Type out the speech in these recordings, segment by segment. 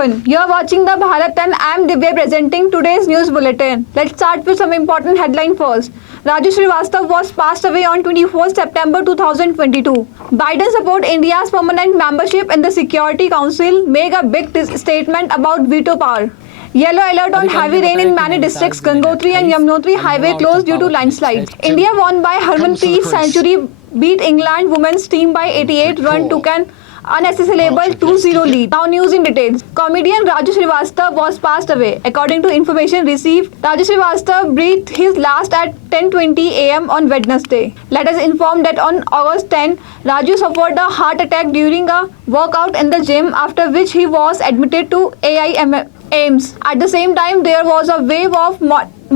everyone. You are watching the Bharat and I am Divya presenting today's news bulletin. Let's start with some important headline first. Raju Srivastav was passed away on 24 September 2022. Biden support India's permanent membership in the Security Council, make a big statement about veto power. Yellow alert on heavy rain in many districts. Gangotri and Yamunotri highway closed due to landslide. India won by Harmanpreet century, beat England women's team by 88 run, took an unassailable 2-0 lead. Now news in details. Comedian Raju Srivastav was passed away. According to information received, Raju Srivastav breathed his last at 10:20 a.m. on Wednesday. Let us inform that on August 10, Raju suffered a heart attack during a workout in the gym, after which he was admitted to AIMS. At the same time, there was a wave of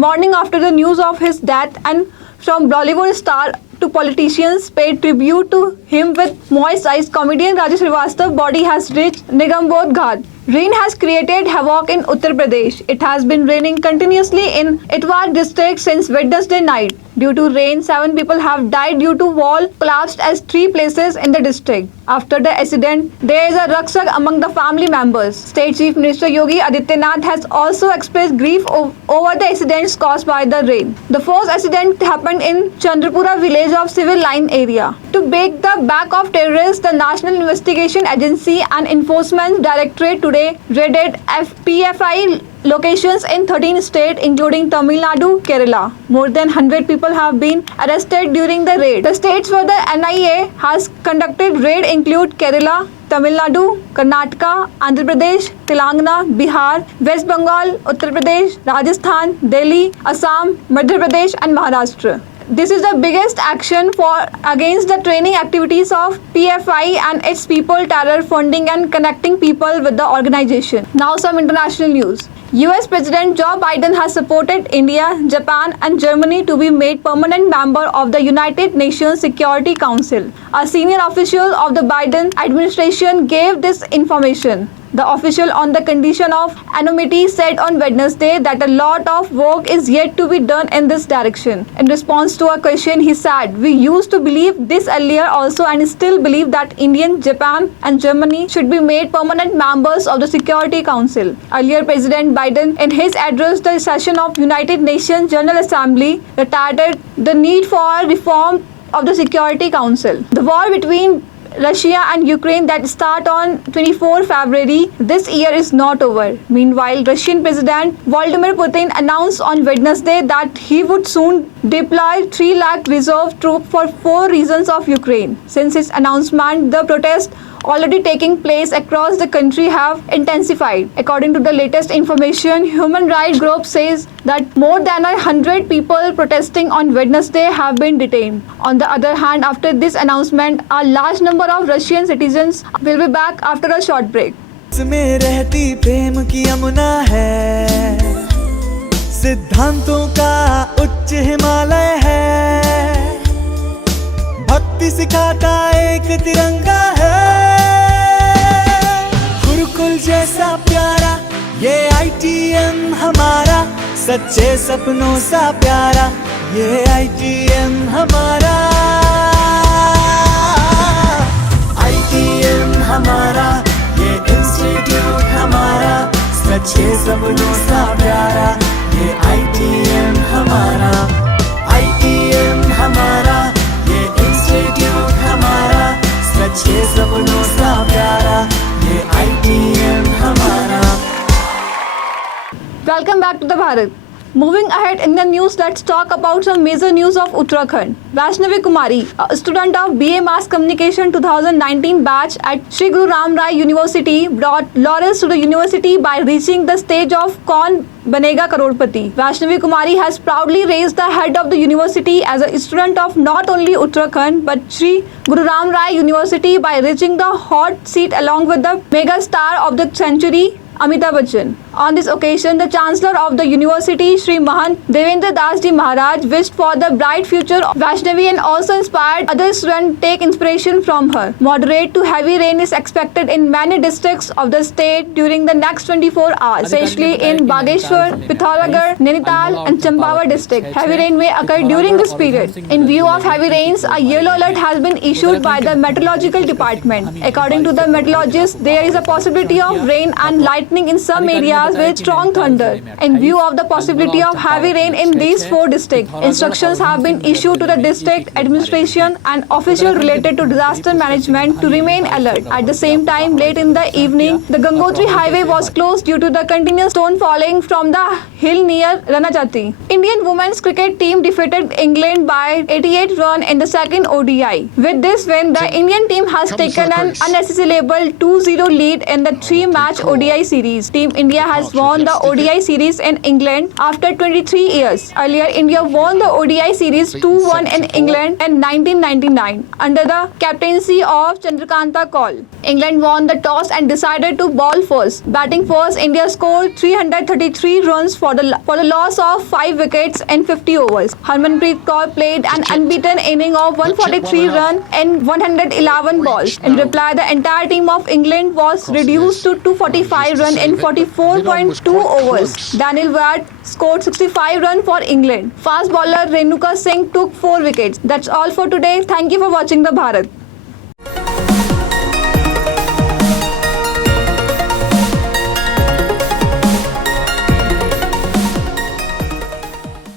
mourning after the news of his death, and from Bollywood star to politicians paid tribute to him with moist eyes. Comedian Raju Srivastav's body has reached Nigambodh Ghat. Rain has created havoc in Uttar Pradesh. It has been raining continuously in Etawar district since Wednesday night. Due to rain, 7 people have died due to wall collapsed at 3 places in the district. After the accident, there is a rucksack among the family members. State Chief Minister Yogi Adityanath has also expressed grief over the accidents caused by the rain. The first accident happened in Chandrapura village of Civil Line area. To break the back of terrorists, the National Investigation Agency and Enforcement Directorate today raided PFI locations in 13 states including Tamil Nadu, Kerala. More than 100 people have been arrested during the raid. The states where the NIA has conducted raid include Kerala, Tamil Nadu, Karnataka, Andhra Pradesh, Telangana, Bihar, West Bengal, Uttar Pradesh, Rajasthan, Delhi, Assam, Madhya Pradesh and Maharashtra. This is the biggest action against the training activities of PFI and its people, terror funding and connecting people with the organization. Now some international news. US President Joe Biden has supported India, Japan and Germany to be made permanent member of the United Nations Security Council. A senior official of the Biden administration gave this information. The official, on the condition of anonymity, said on Wednesday that a lot of work is yet to be done in this direction. In response to a question, he said, "We used to believe this earlier also and still believe that India, Japan and Germany should be made permanent members of the Security Council." Earlier, President Biden, in his address the session of United Nations General Assembly, reiterated the need for reform of the Security Council. The war between Russia and Ukraine that start on 24 February this year is not over. Meanwhile, Russian President Vladimir Putin announced on Wednesday that he would soon deploy 3 lakh reserve troops for 4 regions of Ukraine. Since his announcement, the protests already taking place across the country have intensified. According to the latest information, human rights group says that more than 100 people protesting on Wednesday have been detained. On the other hand, after this announcement, a large number of Russian citizens will be back after a short break. में रहती प्रेम की यमुना है, सिद्धांतों का उच्च हिमालय है, भक्ति सिखाता एक तिरंगा है, गुरुकुल जैसा प्यारा ये ITM हमारा, सच्चे सपनों सा प्यारा ये ITM हमारा, ITM हमारा ये इंस्टीट्यूट हमारा, सच्चे सपनों सा प्यारा ये ITM हमारा, ITM हमारा ये इंस्टीट्यूट हमारा, सच्चे सपनों सा प्यारा ये ITM हमारा. Welcome back to the Bharat. Moving ahead in the news, let's talk about some major news of Uttarakhand. Vaishnavi Kumari, a student of BA Mass Communication 2019 batch at Sri Guru Ram Rai University, brought laurels to the university by reaching the stage of Kaun Banega Crorepati. Vaishnavi Kumari has proudly raised the head of the university as a student of not only Uttarakhand but Sri Guru Ram Rai University by reaching the hot seat along with the mega star of the century, Amitabh Bachchan. On this occasion, the Chancellor of the University, Sri Mahant Devendra Das Ji Maharaj, wished for the bright future of Vaishnavi and also inspired others to take inspiration from her. Moderate to heavy rain is expected in many districts of the state during the next 24 hours, especially in Bageshwar, Pithoragarh, Nainital and Champawat district. Heavy rain may occur during this period. In view of heavy rains, a yellow alert has been issued by the Meteorological Department. According to the meteorologists, there is a possibility of rain and lightning in some areas with strong thunder. In view of the possibility of heavy rain in these 4 districts, instructions have been issued to the district administration and officials related to disaster management to remain alert. At the same time, late in the evening, the Gangotri highway was closed due to the continuous stone falling from the hill near Ranachati. Indian women's cricket team defeated England by 88 runs in the second ODI. With this win, the Indian team has taken an unassailable 2-0 lead in the 3-match ODI series. Team India has won the ODI series in England after 23 years. Earlier, India won the ODI series 2-1 in England in 1999 under the captaincy of Chandrakanta Kaul. England won the toss and decided to bowl first. Batting first, India scored 333 runs for the loss of 5 wickets in 50 overs. Harmanpreet Kaur played an unbeaten inning of 143 runs in 111 balls. In reply, the entire team of England was reduced to 245 runs in 44.2 overs. Daniel Ward scored 65 runs for England. Fast bowler Renuka Singh took 4 wickets. That's all for today. Thank you for watching the Bharat.